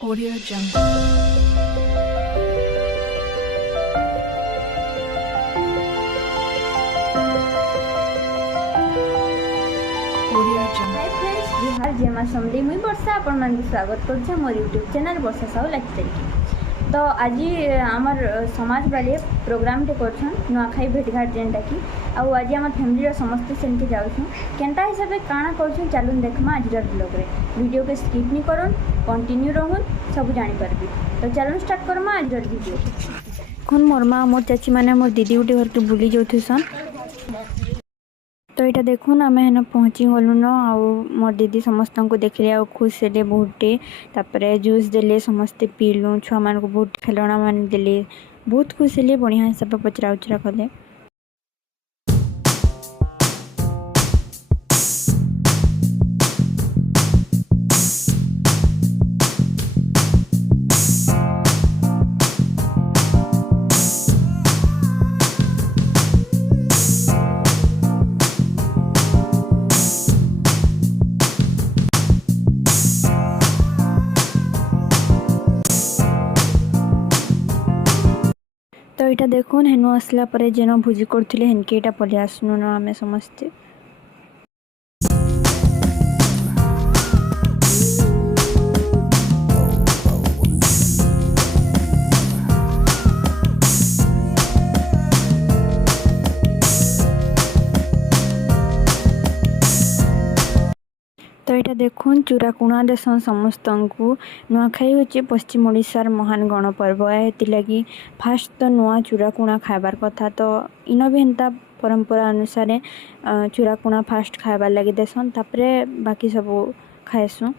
Audio Jungle. Audio Jungle. Hi friends Bihar जेमा समली मुई वर्षा आपण मान स्वागत करछे मोर यूट्यूब चैनल वर्षा साहू लाइफस्टाइल। तो आज आमर समाज वाले प्रोग्राम टे करछन नुआखाई भेटघाट जेनटा कि आउ आज आम फैमिली रो समस्त सेनके जाउछन केनता हिसाब काଣା करछन चालुन देखमा आज ब्लॉग रे वीडियो के स्किप नी करन कंटिन्यू रहन सब जानि परबी। तो चालुन स्टार्ट करमा आज वीडियो। कोन मोर मां मोर चाची माने मोर दीदी उठी घर के बुली जाउथसन। तो यहाँ देखुन आम हेन पहुँची गलु न आउ मोर दीदी समस्त को देखले आ खुश हेले बहुते तापर जूस देले समस्ते पीलु छुआ मान को बहुत खेलना मान देले बहुत खुश हेले बढ़िया हिसाब पचरा उचरा कले। तो यहाँ देखुन हेनु आसला परे जेन भोजी करथिले हेनके एटा पले आसनु न आमे समस्ते। तो यहाँ देखुन चूराकुणा देसन समस्त को नुआखाई होची पश्चिम ओडिशार महान गणपर्व लगी फास्ट तो नुआ चूराकुणा खाबार कथा। तो इन भी हेन्ता परंपरा अनुसार चूराकुणा फास्ट खाबार लगी देसन तापरे बाकी सब खाएसु।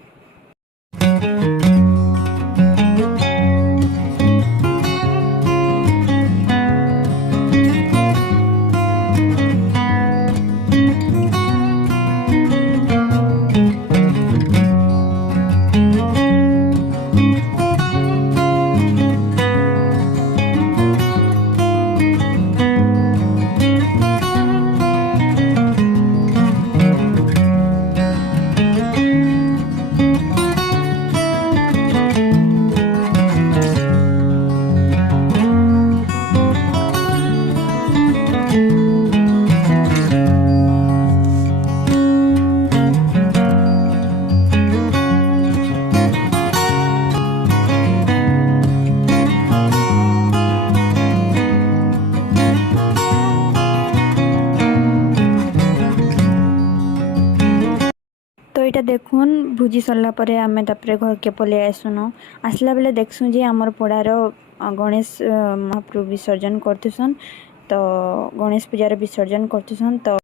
तो यहाँ देखुन भुजी सरला परे आमे तापरे घर के पले आसुन आसला बेले देखसु जे आमर पड़ार गणेश महाप्रभु विसर्जन करथुसन। तो गणेश पूजार विसर्जन करथुसन। तो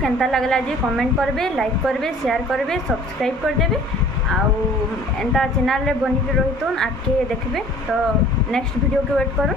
केनता लगला जे कमेंट करबे लाइक करबे शेयर करबे सब्सक्राइब कर देबे आउ एंता चैनल रे बनी के रहितोन आके देखबे। तो नेक्स्ट वीडियो के वेट करो।